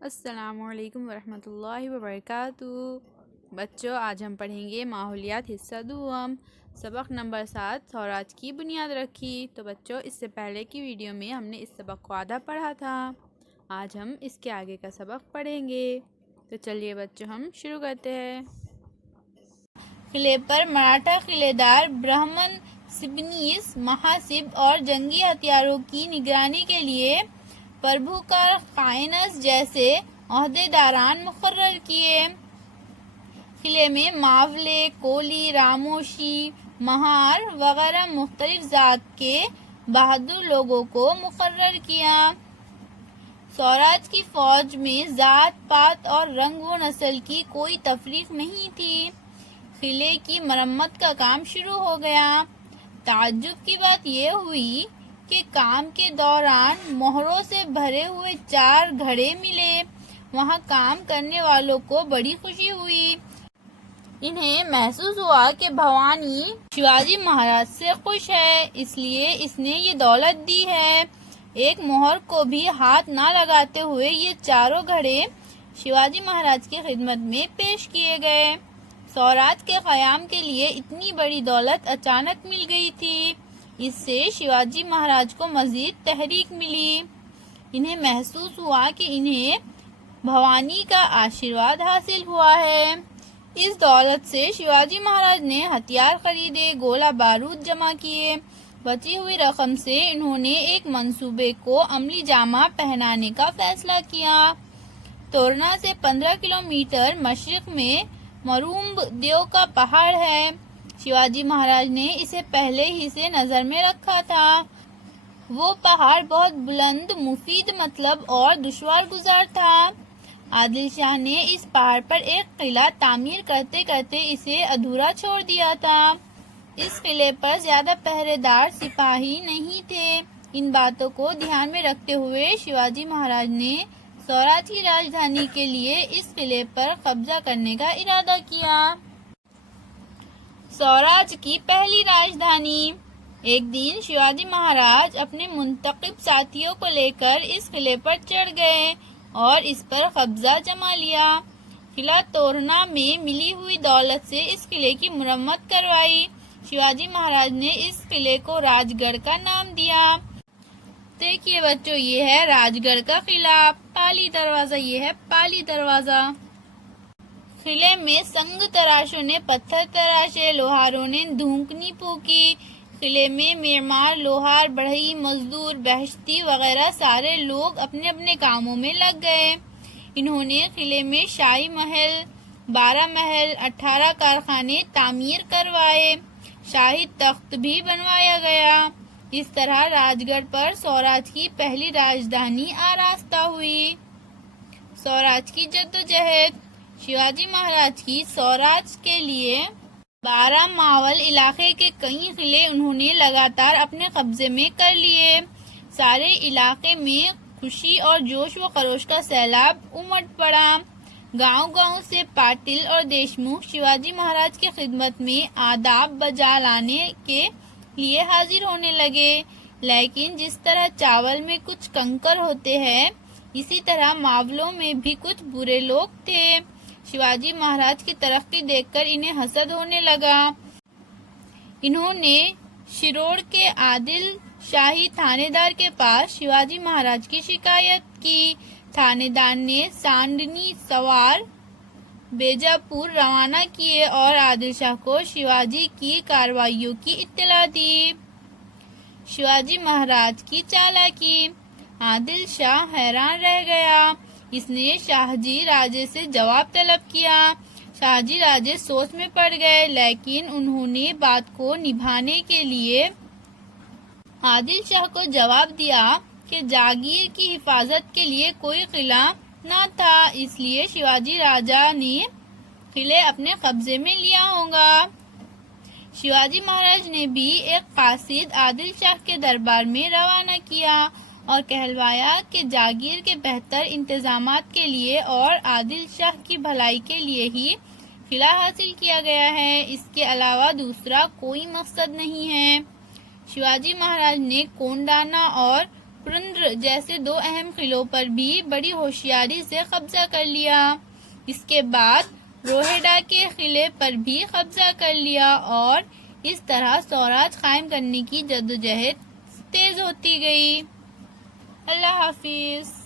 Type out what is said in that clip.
السلام علیکم ورحمۃ اللہ وبرکاتہ۔ بچوں، آج ہم پڑھیں گے ماحولیات حصہ دوم، سبق نمبر 7 سوراج کی بنیاد رکھی۔ تو بچوں، اس سے پہلے کی ویڈیو میں ہم نے اس سبق کو آدھا پڑھا تھا، آج ہم اس کے آگے کا سبق پڑھیں گے۔ تو چلیے بچوں، ہم شروع کرتے ہیں۔ قلعے پر مراٹھا قلعے دار برہمن سبنیس محاسب اور جنگی ہتھیاروں کی نگرانی کے لیے پربھوکار خائنس جیسے عہدیداران مقرر کیے۔ قلعے میں ماولے، کولی، راموشی، مہار وغیرہ مختلف ذات کے بہادر لوگوں کو مقرر کیا۔ سوراج کی فوج میں ذات پات اور رنگ و نسل کی کوئی تفریق نہیں تھی۔ قلعے کی مرمت کا کام شروع ہو گیا۔ تعجب کی بات یہ ہوئی کہ کام کے دوران مہروں سے بھرے ہوئے 4 گھڑے ملے۔ وہاں کام کرنے والوں کو بڑی خوشی ہوئی۔ انہیں محسوس ہوا کہ بھوانی شیواجی مہاراج سے خوش ہے، اس لیے اس نے یہ دولت دی ہے۔ ایک مہر کو بھی ہاتھ نہ لگاتے ہوئے یہ 4 گھڑے شیواجی مہاراج کی خدمت میں پیش کیے گئے۔ سوراج کے قیام کے لیے اتنی بڑی دولت اچانک مل گئی تھی، اس سے شیواجی مہاراج کو مزید تحریک ملی۔ انہیں محسوس ہوا کہ انہیں بھوانی کا آشیرواد حاصل ہوا ہے۔ اس دولت سے شیواجی مہاراج نے ہتھیار خریدے، گولہ بارود جمع کیے۔ بچی ہوئی رقم سے انہوں نے ایک منصوبے کو عملی جامہ پہنانے کا فیصلہ کیا۔ تورنا سے 15 کلومیٹر مشرق میں مرومب دیو کا پہاڑ ہے۔ شیواجی مہاراج نے اسے پہلے ہی سے نظر میں رکھا تھا۔ وہ پہاڑ بہت بلند، مفید مطلب اور دشوار گزار تھا۔ عادل شاہ نے اس پہاڑ پر ایک قلعہ تعمیر کرتے کرتے اسے ادھورا چھوڑ دیا تھا۔ اس قلعے پر زیادہ پہرے دار سپاہی نہیں تھے۔ ان باتوں کو دھیان میں رکھتے ہوئے شیواجی مہاراج نے سوراج کی راجدھانی کے لیے اس قلعے پر قبضہ کرنے کا ارادہ کیا۔ سوراج کی پہلی راجدھانی۔ ایک دن شیواجی مہاراج اپنے منتخب ساتھیوں کو لے کر اس قلعے پر چڑھ گئے اور اس پر قبضہ جما لیا۔ قلعہ تورنا میں ملی ہوئی دولت سے اس قلعے کی مرمت کروائی۔ شیواجی مہاراج نے اس قلعے کو راج گڑھ کا نام دیا۔ دیکھیے بچوں، یہ ہے راج گڑھ کا قلعہ۔ پالی دروازہ، یہ ہے پالی دروازہ۔ قلعے میں سنگ تراشوں نے پتھر تراشے، لوہاروں نے دھوکنی پھونکی۔ قلعے میں معمار، لوہار، بڑھئی، مزدور، بہشتی وغیرہ سارے لوگ اپنے اپنے کاموں میں لگ گئے۔ انہوں نے قلعے میں شاہی محل، 12 محل، 18 کارخانے تعمیر کروائے۔ شاہی تخت بھی بنوایا گیا۔ اس طرح راج گڑھ پر سوراج کی پہلی راجدھانی آراستہ ہوئی۔ سوراج کی جدوجہد۔ شیواجی مہاراج کی سوراج کے لیے 12 ماول علاقے کے کئی قلعے انہوں نے لگاتار اپنے قبضے میں کر لیے۔ سارے علاقے میں خوشی اور جوش و خروش کا سیلاب امڑ پڑا۔ گاؤں گاؤں سے پاٹل اور دیشمکھ شیواجی مہاراج کی خدمت میں آداب بجا لانے کے لیے حاضر ہونے لگے۔ لیکن جس طرح چاول میں کچھ کنکر ہوتے ہیں، اسی طرح ماولوں میں بھی کچھ برے لوگ تھے۔ شیواجی مہاراج کی ترقی دیکھ کر انہیں حسد ہونے لگا۔ انہوں نے شروڑ کے عادل شاہی تھانے دار کے پاس شیواجی مہاراج کی شکایت کی۔ تھانے دار نے سانڈنی سوار بیجاپور روانہ کیے اور عادل شاہ کو شیواجی کی کارروائیوں کی اطلاع دی۔ شیواجی مہاراج کی چالاکی۔ عادل شاہ حیران رہ گیا۔ اس نے شاہ جی راجے سے جواب طلب کیا۔ شاہ جی راجے سوچ میں پڑ گئے، لیکن انہوں نے بات کو نبھانے کے لیے عادل شاہ کو جواب دیا کہ جاگیر کی حفاظت کے لیے کوئی قلعہ نہ تھا، اس لیے شیواجی راجا نے قلعے اپنے قبضے میں لیا ہوگا۔ شیواجی مہاراج نے بھی ایک قاصد عادل شاہ کے دربار میں روانہ کیا اور کہلوایا کہ جاگیر کے بہتر انتظامات کے لیے اور عادل شاہ کی بھلائی کے لیے ہی قلعہ حاصل کیا گیا ہے، اس کے علاوہ دوسرا کوئی مقصد نہیں ہے۔ شیواجی مہاراج نے کونڈانا اور پرندر جیسے 2 اہم قلعوں پر بھی بڑی ہوشیاری سے قبضہ کر لیا۔ اس کے بعد روہیڈا کے قلعے پر بھی قبضہ کر لیا اور اس طرح سوراج قائم کرنے کی جدوجہد تیز ہوتی گئی۔ اللہ حافظ۔